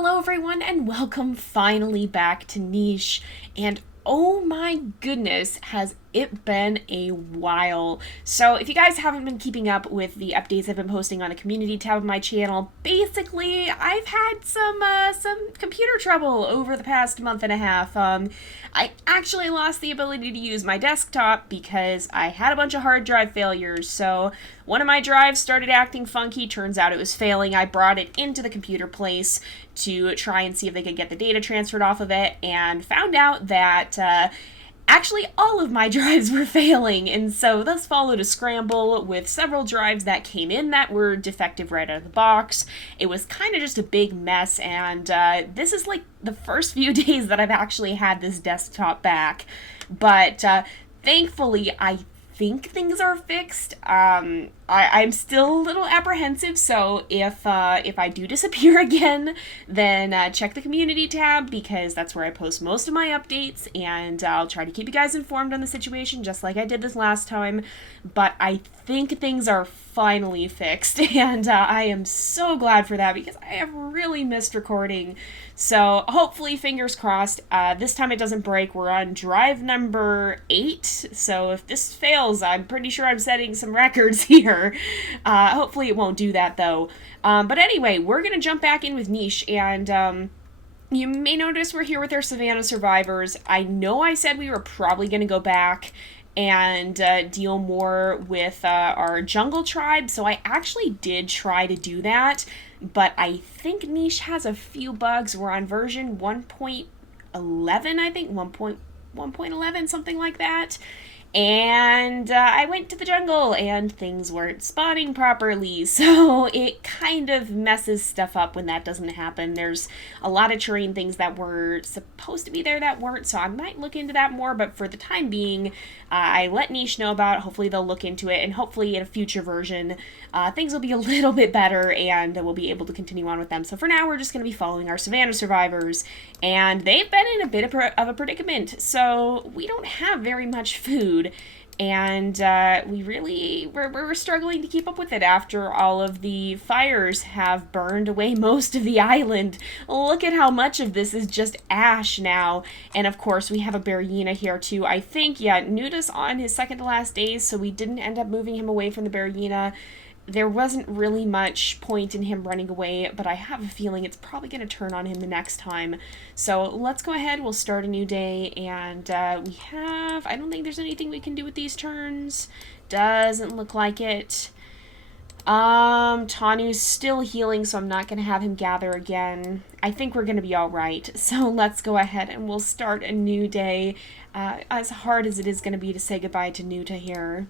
Hello everyone and welcome finally back to Niche, and oh my goodness, has it been a while. So if you guys haven't been keeping up with the updates I've been posting on the community tab of my channel, basically I've had some computer trouble over the past month and a half. I actually lost the ability to use my desktop because I had a bunch of hard drive failures. So one of my drives started acting funky. Turns out it was failing. I brought it into the computer place to try and see if they could get the data transferred off of it, and found out that actually all of my drives were failing, and so thus followed a scramble with several drives that came in that were defective right out of the box. It was kind of just a big mess, and this is like the first few days that I've actually had this desktop back. But thankfully, I think things are fixed. I'm still a little apprehensive, so if I do disappear again, then check the community tab, because that's where I post most of my updates, and I'll try to keep you guys informed on the situation, just like I did this last time. But I think things are finally fixed, and I am so glad for that, because I have really missed recording. So hopefully, fingers crossed, this time it doesn't break. We're on drive number 8, so if this fails, I'm pretty sure I'm setting some records here. Hopefully it won't do that, though. But anyway, we're going to jump back in with Niche, and you may notice we're here with our Savanna survivors. I know I said we were probably going to go back and deal more with our jungle tribe, so I actually did try to do that, but I think Niche has a few bugs. We're on version 1.11, I think, 1.11, something like that. And I went to the jungle and things weren't spawning properly, so it kind of messes stuff up when that doesn't happen. There's a lot of terrain things that were supposed to be there that weren't, so I might look into that more, but for the time being, I let Niche know about it. Hopefully they'll look into it, and hopefully in a future version, things will be a little bit better, and we'll be able to continue on with them. So for now, we're just going to be following our Savanna survivors, and they've been in a bit of a predicament, so we don't have very much food. And we're struggling to keep up with it after all of the fires have burned away most of the island. Look at how much of this is just ash now. And of course, we have a bearyena here too. I think, yeah, Nuta's on his second to last days, so we didn't end up moving him away from the bearyena. There wasn't really much point in him running away, but I have a feeling it's probably going to turn on him the next time. So let's go ahead, we'll start a new day, and I don't think there's anything we can do with these turns. Doesn't look like it. Tanu's still healing, so I'm not going to have him gather again. I think we're going to be alright, so let's go ahead and we'll start a new day, as hard as it is going to be to say goodbye to Nuta here.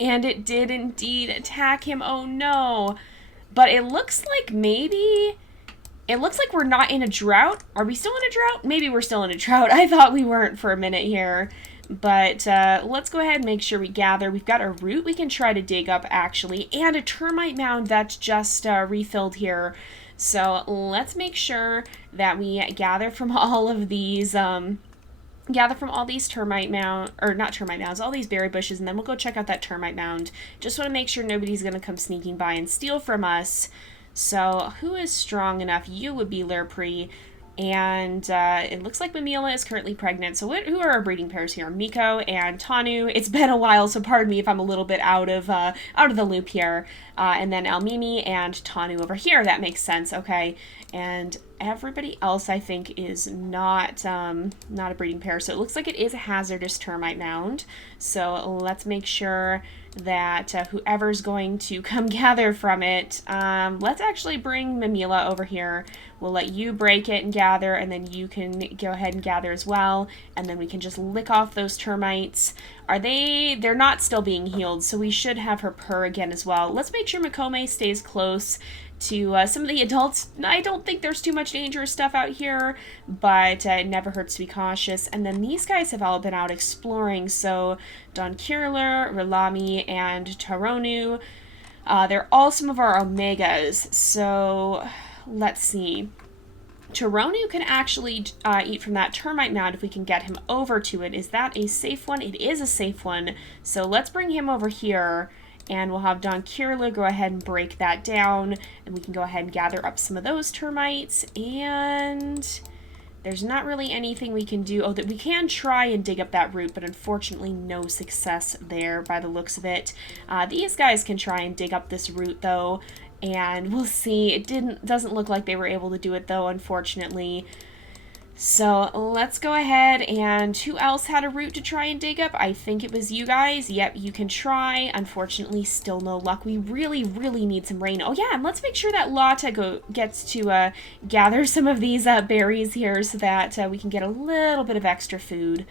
And it did indeed attack him. Oh no. But it looks like we're not in a drought. Are we still in a drought? Maybe we're still in a drought. I thought we weren't for a minute here. But let's go ahead and make sure we gather. We've got a root we can try to dig up, actually, and a termite mound that's just refilled here. So let's make sure that we gather from all of these termite mound, or not termite mounds, all these berry bushes, and then we'll go check out that termite mound. Just want to make sure nobody's going to come sneaking by and steal from us. So who is strong enough? You would be Lerpree. And it looks like Mamila is currently pregnant. So who are our breeding pairs here? Miko and Tanu. It's been a while, so pardon me if I'm a little bit out of the loop here. And then Elmimi and Tanu over here. That makes sense. Okay. And everybody else, I think, is not a breeding pair. So it looks like it is a hazardous termite mound. So let's make sure that whoever's going to come gather from it, let's actually bring Mamila over here. We'll let you break it and gather, and then you can go ahead and gather as well, and then we can just lick off those termites. They're not still being healed, so we should have her purr again as well. Let's make sure Makome stays close to some of the adults. I don't think there's too much dangerous stuff out here, but it never hurts to be cautious. And then these guys have all been out exploring, so Don Kirler, Melami, and Taronu, they're all some of our omegas. So let's see. Taronu can actually eat from that termite mound if we can get him over to it. Is that a safe one? It is a safe one. So let's bring him over here And we'll have Don Kirla go ahead and break that down, and we can go ahead and gather up some of those termites. And there's not really anything we can do. Oh, that we can try and dig up that root, but unfortunately no success there by the looks of it. These guys can try and dig up this root though, and we'll see. It doesn't look like they were able to do it though, unfortunately. So let's go ahead, and who else had a root to try and dig up? I think it was you guys. Yep, you can try. Unfortunately, still no luck. We really, really need some rain. Oh yeah, and let's make sure that Lotta gets to gather some of these berries here so that we can get a little bit of extra food.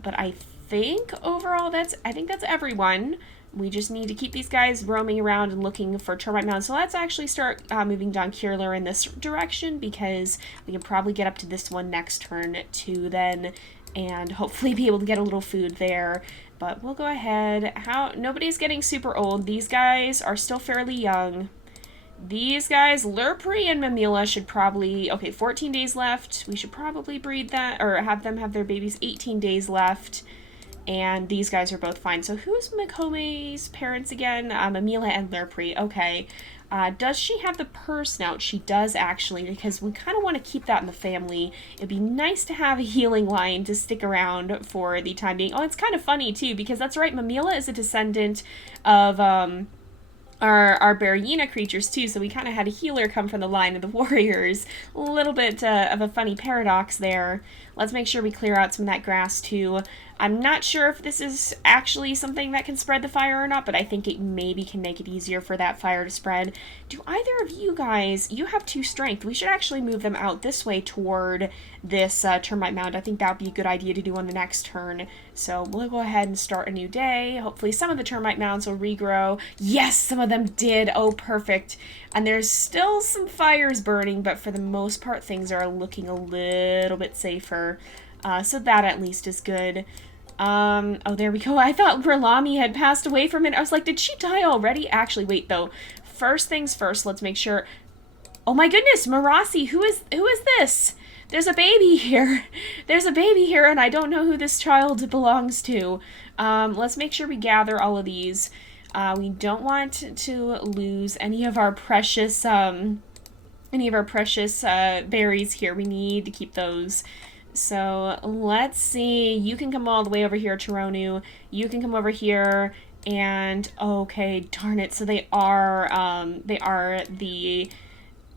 But I think overall I think that's everyone. We just need to keep these guys roaming around and looking for termite mounds. So let's actually start moving Don Kirler in this direction, because we can probably get up to this one next turn too then, and hopefully be able to get a little food there. But we'll go ahead. Nobody's getting super old. These guys are still fairly young. These guys, Lurpri and Mamila, should probably... Okay, 14 days left. We should probably breed that, or have them have their babies. 18 days left. And these guys are both fine. So who's Makome's parents again? Mamila and Lurpri. Okay. Does she have the purr snout? She does, actually, because we kind of want to keep that in the family. It'd be nice to have a healing line to stick around for the time being. Oh, it's kind of funny, too, because that's right. Mamila is a descendant of... our bearyena creatures too, so we kind of had a healer come from the line of the warriors. A little bit of a funny paradox there. Let's make sure we clear out some of that grass too. I'm not sure if this is actually something that can spread the fire or not, but I think it maybe can make it easier for that fire to spread. Do either of you guys, you have 2 strength. We should actually move them out this way toward this termite mound. I think that would be a good idea to do on the next turn. So we'll go ahead and start a new day. Hopefully some of the termite mounds will regrow. Yes, some of them did. Oh, perfect. And there's still some fires burning, but for the most part, things are looking a little bit safer. So that at least is good. Oh, there we go. I thought Melami had passed away from it. I was like, did she die already? Actually, wait, though. First things first, let's make sure. Oh my goodness, Marasi, who is this? There's a baby here. There's a baby here, and I don't know who this child belongs to. Let's make sure we gather all of these. We don't want to lose any of our precious, berries here. We need to keep those. So let's see. You can come all the way over here, Taronu. You can come over here, and okay, darn it. So they are the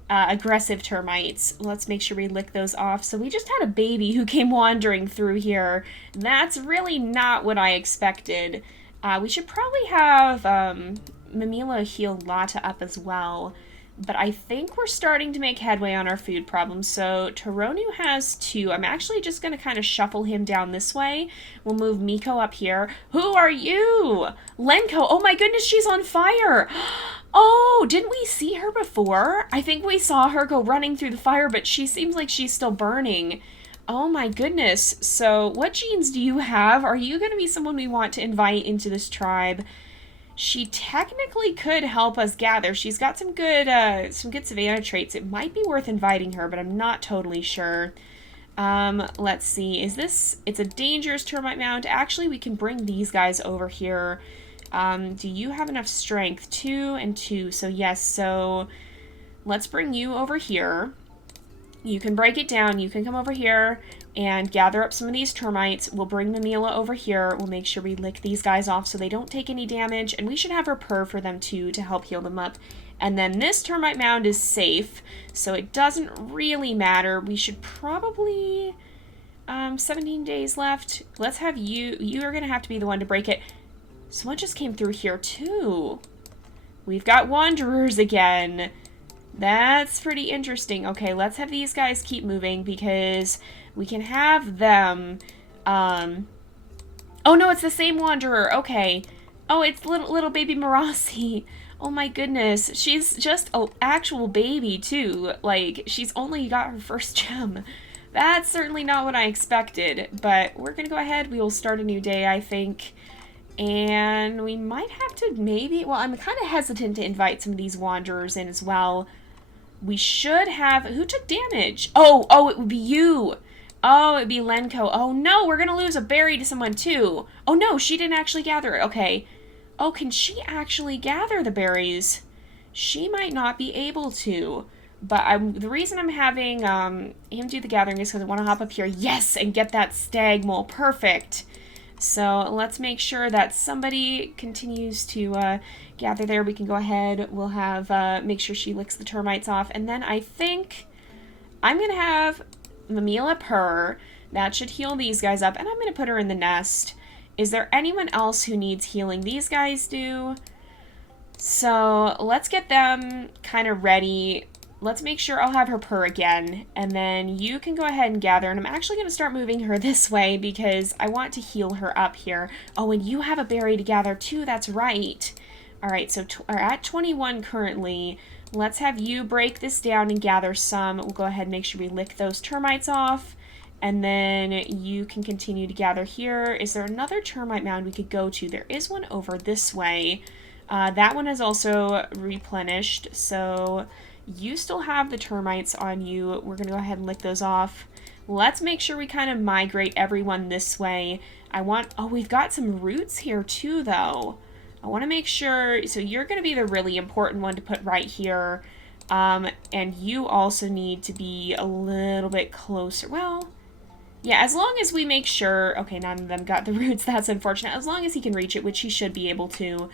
aggressive termites. Let's make sure we lick those off. So we just had a baby who came wandering through here. That's really not what I expected. We should probably have Mamila heal Lotta up as well. But I think we're starting to make headway on our food problem. So Taronu has 2. I'm actually just going to kind of shuffle him down this way. We'll move Miko up here. Who are you? Lenko. Oh my goodness, she's on fire. Oh, didn't we see her before? I think we saw her go running through the fire, but she seems like she's still burning. Oh my goodness. So what genes do you have? Are you going to be someone we want to invite into this tribe? She technically could help us gather. She's got some good Savanna traits. It might be worth inviting her, but I'm not totally sure. Let's see. It's a dangerous termite mound. Actually, we can bring these guys over here. Do you have enough strength? 2 and 2. So yes, so let's bring you over here. You can break it down. You can come over here and gather up some of these termites. We'll bring Mamila over here. We'll make sure we lick these guys off so they don't take any damage. And we should have her purr for them too to help heal them up. And then this termite mound is safe, so it doesn't really matter. We should probably... 17 days left. Let's have you... You are going to have to be the one to break it. Someone just came through here too. We've got wanderers again. That's pretty interesting. Okay, let's have these guys keep moving because we can have them... Oh no, it's the same wanderer. Okay. Oh, it's little baby Marasi. Oh my goodness. She's just an actual baby too. Like, she's only got her first gem. That's certainly not what I expected. But we're gonna go ahead. We will start a new day, I think. And we might have to maybe... Well, I'm kind of hesitant to invite some of these wanderers in as well. We should have... Who took damage? Oh, it would be you. Oh, it'd be Lenko. Oh, no, we're going to lose a berry to someone, too. Oh, no, she didn't actually gather it. Okay. Oh, can she actually gather the berries? She might not be able to. But the reason I'm having him do the gathering is because I want to hop up here. Yes! And get that stag mole. Perfect. So let's make sure that somebody continues to gather there. We can go ahead. We'll have make sure she licks the termites off. And then I think I'm going to have Mamila purr. That should heal these guys up. And I'm going to put her in the nest. Is there anyone else who needs healing? These guys do. So let's get them kind of ready. Let's make sure I'll have her purr again, and then you can go ahead and gather, and I'm actually going to start moving her this way because I want to heal her up here. Oh, and you have a berry to gather too, that's right. All right, so we're at 21 currently. Let's have you break this down and gather some. We'll go ahead and make sure we lick those termites off, and then you can continue to gather here. Is there another termite mound we could go to? There is one over this way. That one has also replenished, so you still have the termites on you. We're going to go ahead and lick those off. Let's make sure we kind of migrate everyone this way. Oh, we've got some roots here too, though. I want to make sure, so you're going to be the really important one to put right here. And you also need to be a little bit closer. Well, yeah, as long as we make sure, okay, none of them got the roots, that's unfortunate. As long as he can reach it, which he should be able to,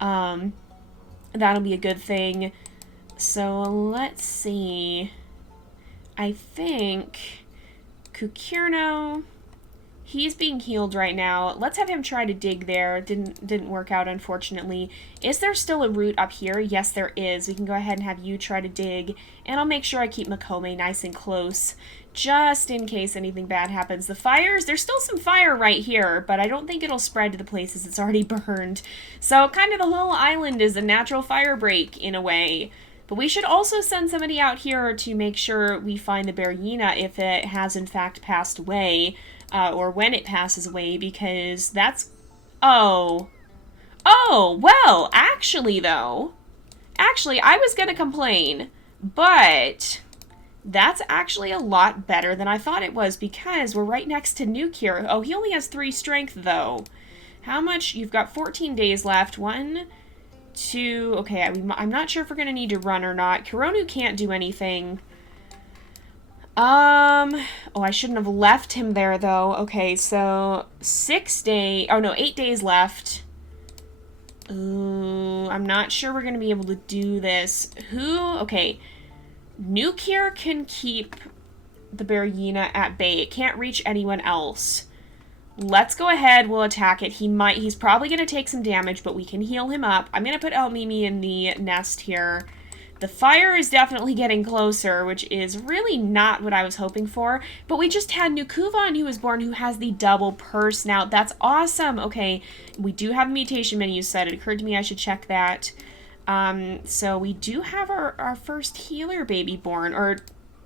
that'll be a good thing. So let's see. I think Kukirno, he's being healed right now. Let's have him try to dig there. Didn't work out, unfortunately. Is there still a root up here? Yes, there is. We can go ahead and have you try to dig, and I'll make sure I keep Makome nice and close, just in case anything bad happens. The fires, there's still some fire right here, but I don't think it'll spread to the places it's already burned. So kind of the whole island is a natural fire break in a way. But we should also send somebody out here to make sure we find the bearyena if it has in fact passed away, or when it passes away, because that's... Oh, well, actually, though, I was going to complain, but that's actually a lot better than I thought it was, because we're right next to Nuke here. Oh, he only has 3 strength, though. How much? You've got 14 days left. 1, 2... Okay, I'm not sure if we're going to need to run or not. Kironu can't do anything. Oh, I shouldn't have left him there, though. Okay, so 6 days... Oh, no, 8 days left. Ooh, I'm not sure we're going to be able to do this. Okay, Nuke here can keep the bearyena at bay. It can't reach anyone else. Let's go ahead, we'll attack it. He's probably going to take some damage, but we can heal him up. I'm going to put El Mimi in the nest here. The fire is definitely getting closer, which is really not what I was hoping for. But we just had Nukuvan who was born, who has the double purr snout. That's awesome. Okay, we do have a mutation menu set. It occurred to me I should check that. So we do have our first healer baby born, or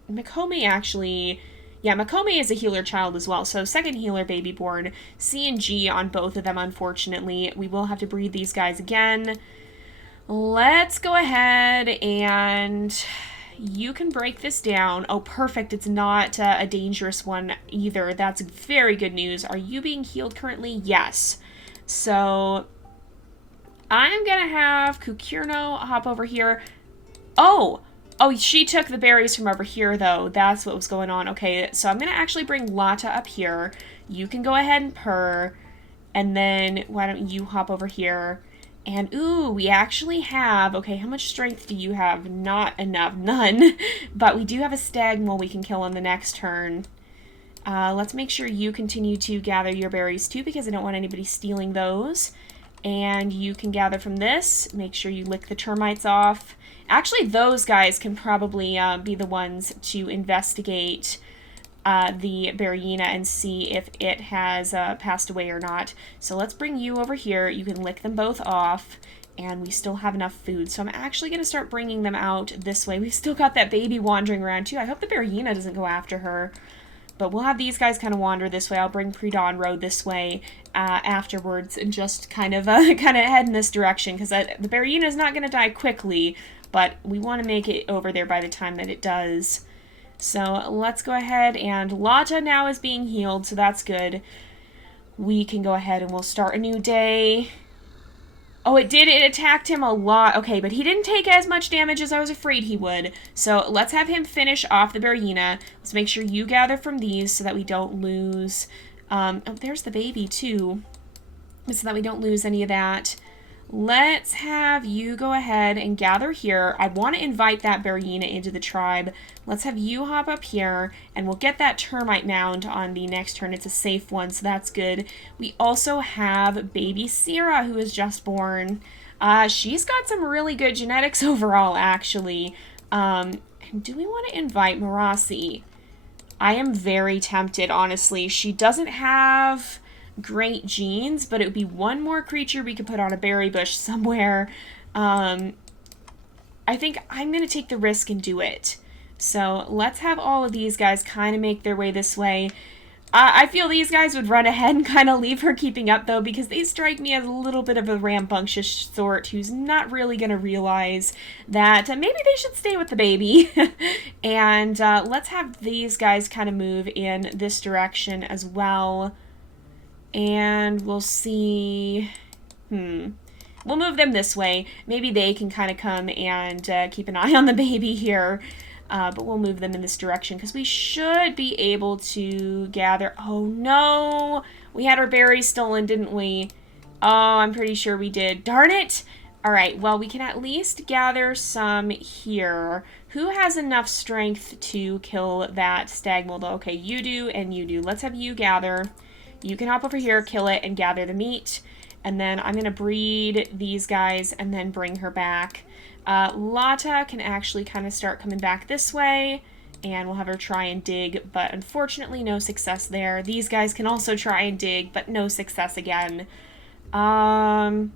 Makome actually... Yeah, Makome is a healer child as well, so second healer baby born. C and G on both of them, unfortunately. We will have to breed these guys again. Let's go ahead and you can break this down. Oh, perfect. It's not a dangerous one either. That's very good news. Are you being healed currently? Yes. So I'm going to have Kukirno hop over here. Oh, she took the berries from over here, though. That's what was going on. Okay, so I'm going to actually bring Lata up here. You can go ahead and purr. And then why don't you hop over here? And, ooh, we actually have... Okay, how much strength do you have? Not enough. None. But we do have a stag mole we can kill on the next turn. Let's make sure you continue to gather your berries, too, because I don't want anybody stealing those. And you can gather from this. Make sure you lick the termites off. Actually, those guys can probably be the ones to investigate the bearyena and see if it has passed away or not. So let's bring you over here. You can lick them both off, and we still have enough food. So I'm actually going to start bringing them out this way. We've still got that baby wandering around, too. I hope the bearyena doesn't go after her. But we'll have these guys kind of wander this way. I'll bring Pre-Dawn Road this way afterwards and just kind of head in this direction, because the bearyena is not going to die quickly, but we want to make it over there by the time that it does. So let's go ahead, and Lata now is being healed, so that's good. We can go ahead and we'll start a new day. Oh, it did. It attacked him a lot. Okay, but he didn't take as much damage as I was afraid he would. So let's have him finish off the bearyena. Let's make sure you gather from these so that we don't lose... oh, there's the baby, too. So that we don't lose any of that. Let's have you go ahead and gather here. I want to invite that bearyena into the tribe. Let's have you hop up here, and we'll get that termite mound on the next turn. It's a safe one, so that's good. We also have baby Sierra, who is just born. She's got some really good genetics overall, actually. And do we want to invite Marasi? I am very tempted, honestly. She doesn't have great genes, but it would be one more creature we could put on a berry bush somewhere. I think I'm going to take the risk and do it. So let's have all of these guys kind of make their way this way. I feel these guys would run ahead and kind of leave her keeping up, though, because they strike me as a little bit of a rambunctious sort who's not really going to realize that maybe they should stay with the baby. And let's have these guys kind of move in this direction as well. And we'll see... We'll move them this way. Maybe they can kind of come and keep an eye on the baby here. But we'll move them in this direction because we should be able to gather... Oh, no! We had our berries stolen, didn't we? Oh, I'm pretty sure we did. Darn it! Alright, well, we can at least gather some here. Who has enough strength to kill that stag mold? Okay, you do and you do. Let's have you gather. You can hop over here, kill it, and gather the meat. And then I'm going to breed these guys and then bring her back. Lata can actually kind of start coming back this way. And we'll have her try and dig, but unfortunately no success there. These guys can also try and dig, but no success again. You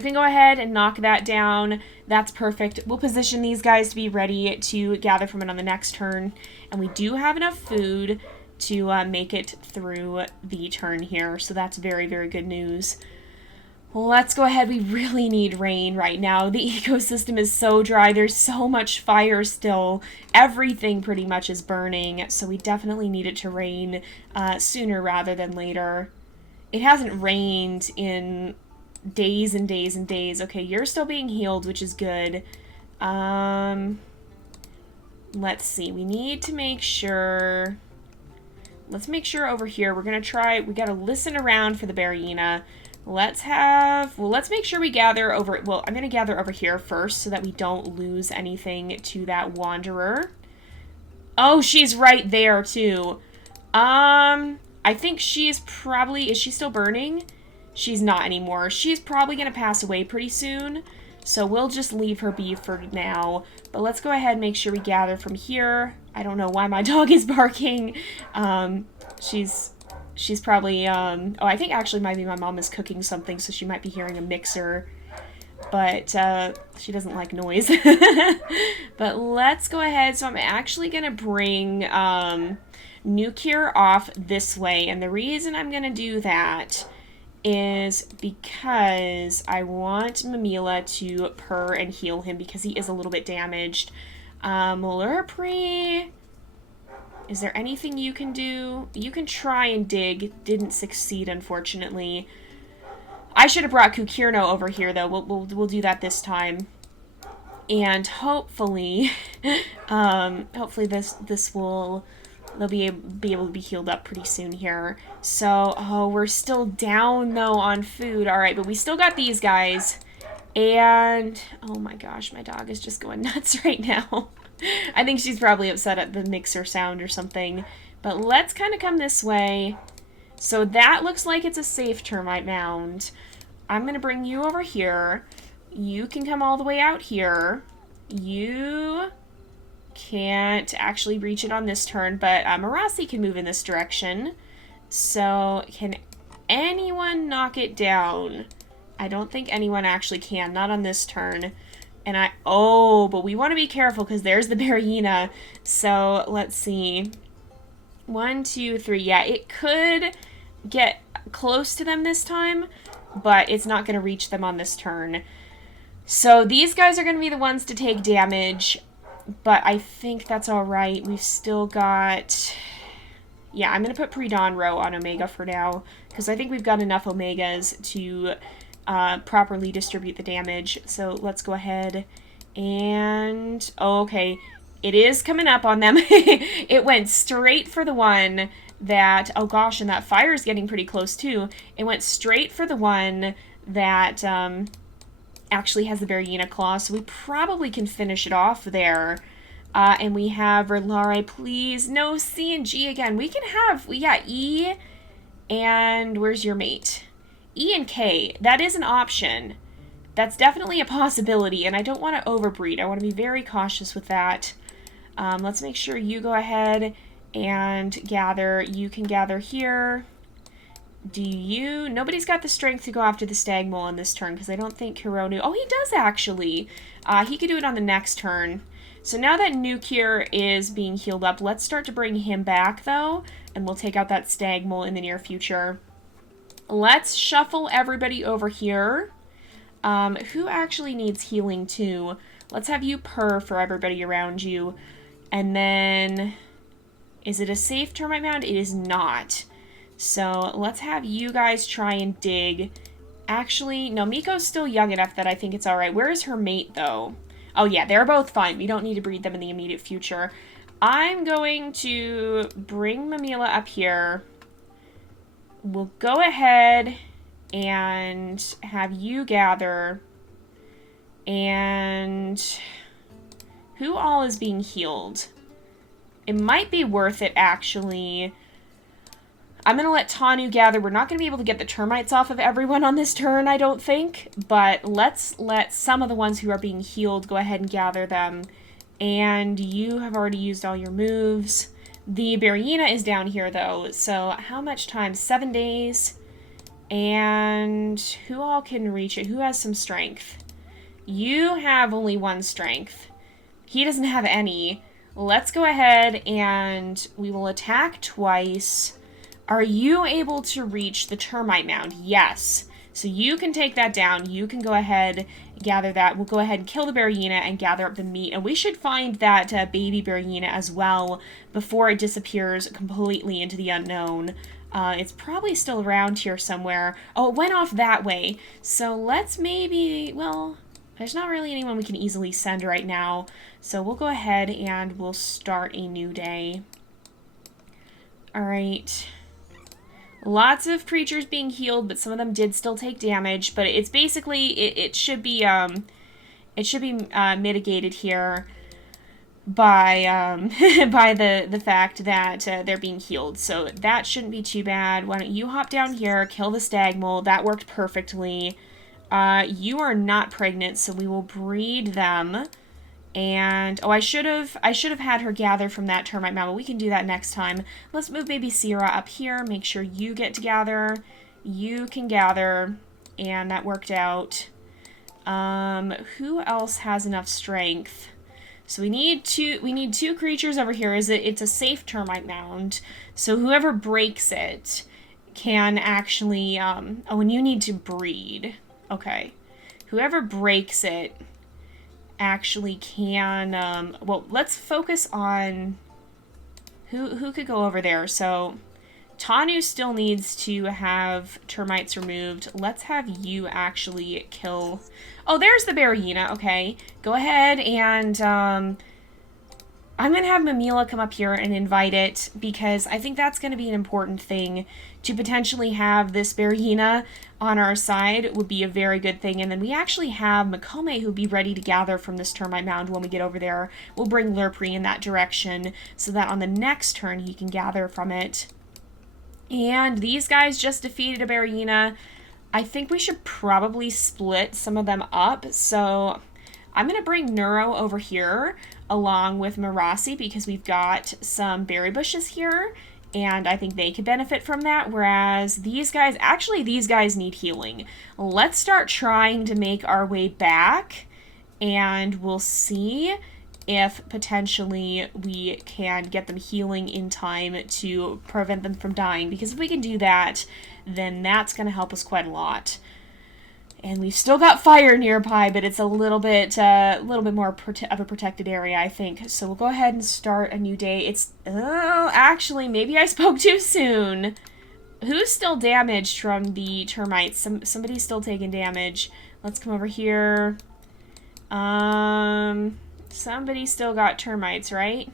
can go ahead and knock that down. That's perfect. We'll position these guys to be ready to gather from it on the next turn. And we do have enough food to make it through the turn here. So that's very, very good news. Let's go ahead. We really need rain right now. The ecosystem is so dry. There's so much fire still. Everything pretty much is burning. So we definitely need it to rain sooner rather than later. It hasn't rained in days and days and days. Okay, you're still being healed, which is good. Let's see. We need to make sure... Let's make sure over here, we're going to try, we got to listen around for the bearyena. Let's make sure we gather over, well, I'm going to gather over here first so that we don't lose anything to that wanderer. Oh, she's right there too. I think she's probably, is she still burning? She's not anymore. She's probably going to pass away pretty soon. So we'll just leave her be for now. But let's go ahead and make sure we gather from here. I don't know why my dog is barking. She's probably, oh, I think actually maybe my mom is cooking something, so she might be hearing a mixer. But she doesn't like noise. But let's go ahead. So I'm actually going to bring Nukir off this way. And the reason I'm going to do that is because I want Mamila to purr and heal him because he is a little bit damaged. Lurpre, is there anything you can do? You can try and dig. Didn't succeed, unfortunately. I should have brought Kukirno over here, though. We'll do that this time. And hopefully, hopefully this will... They'll be able to be healed up pretty soon here. So, oh, we're still down, though, on food. All right, but we still got these guys. And, oh my gosh, my dog is just going nuts right now. I think she's probably upset at the mixer sound or something. But let's kind of come this way. So that looks like it's a safe termite mound. I'm going to bring you over here. You can come all the way out here. You... can't actually reach it on this turn, but Marasi can move in this direction. So, can anyone knock it down? I don't think anyone actually can, not on this turn. And but we want to be careful because there's the bearyena. So, let's see. 1, 2, 3. Yeah, it could get close to them this time, but it's not going to reach them on this turn. So, these guys are going to be the ones to take damage. But I think that's alright. We've still got... Yeah, I'm going to put Pre-Dawn Row on Omega for now. Because I think we've got enough Omegas to properly distribute the damage. So let's go ahead and... Oh, okay. It is coming up on them. It went straight for the one that... Oh gosh, and that fire is getting pretty close too. It went straight for the one that actually has the bearyena claw, so we probably can finish it off there. And we have Relare, please. No, C and G again. We can have... We got E and... Where's your mate? E and K. That is an option. That's definitely a possibility, and I don't want to overbreed. I want to be very cautious with that. Let's make sure you go ahead and gather. You can gather here. Do you... Nobody's got the strength to go after the stag mole on this turn, because I don't think Hironu... Oh, he does, actually. He could do it on the next turn. So now that Nuke here is being healed up, let's start to bring him back, though, and we'll take out that stag mole in the near future. Let's shuffle everybody over here. Who actually needs healing, too? Let's have you purr for everybody around you. And then... Is it a safe termite mound? It is not. So let's have you guys try and dig. Actually, no, Miko's still young enough that I think it's alright. Where is her mate, though? Oh, yeah, they're both fine. We don't need to breed them in the immediate future. I'm going to bring Mamila up here. We'll go ahead and have you gather. And who all is being healed? It might be worth it, actually. I'm going to let Tanu gather. We're not going to be able to get the termites off of everyone on this turn, I don't think. But let's let some of the ones who are being healed go ahead and gather them. And you have already used all your moves. The bearyena is down here, though. So how much time? 7 days. And who all can reach it? Who has some strength? You have only 1 strength. He doesn't have any. Let's go ahead and we will attack twice. Are you able to reach the termite mound? Yes. So you can take that down. You can go ahead, gather that. We'll go ahead and kill the bearyena and gather up the meat. And we should find that baby bearyena as well before it disappears completely into the unknown. It's probably still around here somewhere. Oh, it went off that way. So let's maybe, well, there's not really anyone we can easily send right now. So we'll go ahead and we'll start a new day. All right. Lots of creatures being healed, but some of them did still take damage. But it's basically, it should be mitigated here by by the fact that they're being healed. So that shouldn't be too bad. Why don't you hop down here, kill the stag mole? That worked perfectly. You are not pregnant, so we will breed them. And, oh, I should have had her gather from that termite mound, but we can do that next time. Let's move baby Sierra up here, make sure you get to gather. You can gather, and that worked out. Who else has enough strength? So we need two creatures over here. It's a safe termite mound, so whoever breaks it can actually, oh, and you need to breed. Okay. Whoever breaks it actually can, well, let's focus on who could go over there. So Tanu still needs to have termites removed. Let's have you actually kill. Oh, there's the bearyena. Okay, go ahead and I'm going to have Mamila come up here and invite it, because I think that's going to be an important thing. To potentially have this bearyena on our side would be a very good thing. And then we actually have Makome who'd be ready to gather from this termite mound when we get over there. We'll bring Lurpri in that direction so that on the next turn he can gather from it. And these guys just defeated a bearyena. I think we should probably split some of them up. So I'm going to bring Neuro over here along with Marasi, because we've got some berry bushes here, and I think they could benefit from that, whereas these guys, actually these guys need healing. Let's start trying to make our way back, and we'll see if potentially we can get them healing in time to prevent them from dying, because if we can do that, then that's going to help us quite a lot. And we've still got fire nearby, but it's a little bit more of a protected area, I think. So we'll go ahead and start a new day. It's, actually, maybe I spoke too soon. Who's still damaged from the termites? Somebody's still taking damage. Let's come over here. Somebody still got termites, right?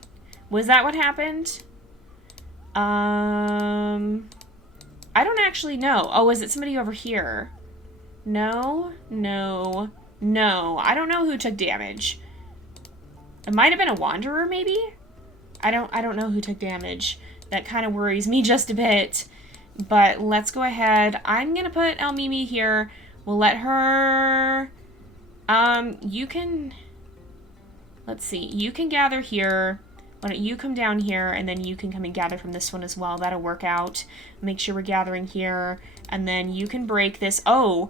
Was that what happened? I don't actually know. Oh, was it somebody over here? No, no, no. I don't know who took damage. It might have been a wanderer, maybe? I don't know who took damage. That kind of worries me just a bit. But let's go ahead. I'm gonna put El Mimi here. We'll let her... you can... Let's see. You can gather here. Why don't you come down here, and then you can come and gather from this one as well. That'll work out. Make sure we're gathering here. And then you can break this. Oh,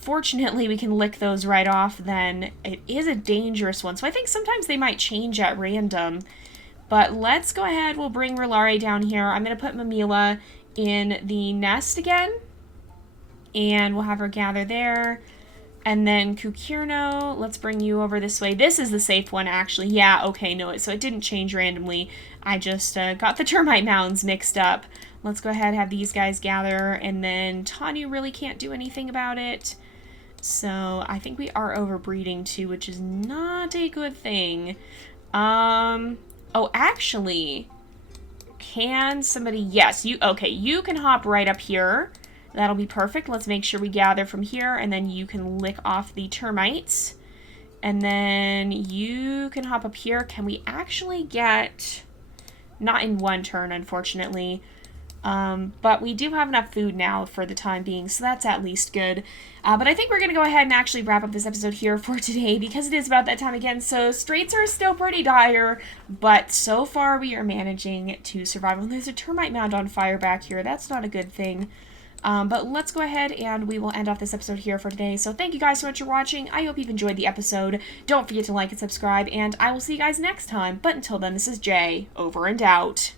fortunately we can lick those right off then. It is a dangerous one, so I think sometimes they might change at random. But let's go ahead. We'll bring R'lyeh down here. I'm going to put Mamila in the nest again. And we'll have her gather there. And then Kukirno, let's bring you over this way. This is the safe one, actually. Yeah, okay, no, so it didn't change randomly. I just got the termite mounds mixed up. Let's go ahead and have these guys gather. And then Tanu really can't do anything about it. So I think we are overbreeding too, which is not a good thing. Oh, actually, can somebody... Yes, you... Okay, you can hop right up here. That'll be perfect. Let's make sure we gather from here, and then you can lick off the termites. And then you can hop up here. Can we actually get... Not in one turn, unfortunately. But we do have enough food now for the time being, so that's at least good. But I think we're going to go ahead and actually wrap up this episode here for today, because it is about that time again. So straits are still pretty dire, but so far we are managing to survive. And there's a termite mound on fire back here. That's not a good thing. But let's go ahead and we will end off this episode here for today. So thank you guys so much for watching. I hope you've enjoyed the episode. Don't forget to like and subscribe, and I will see you guys next time. But until then, this is Jay, over and out.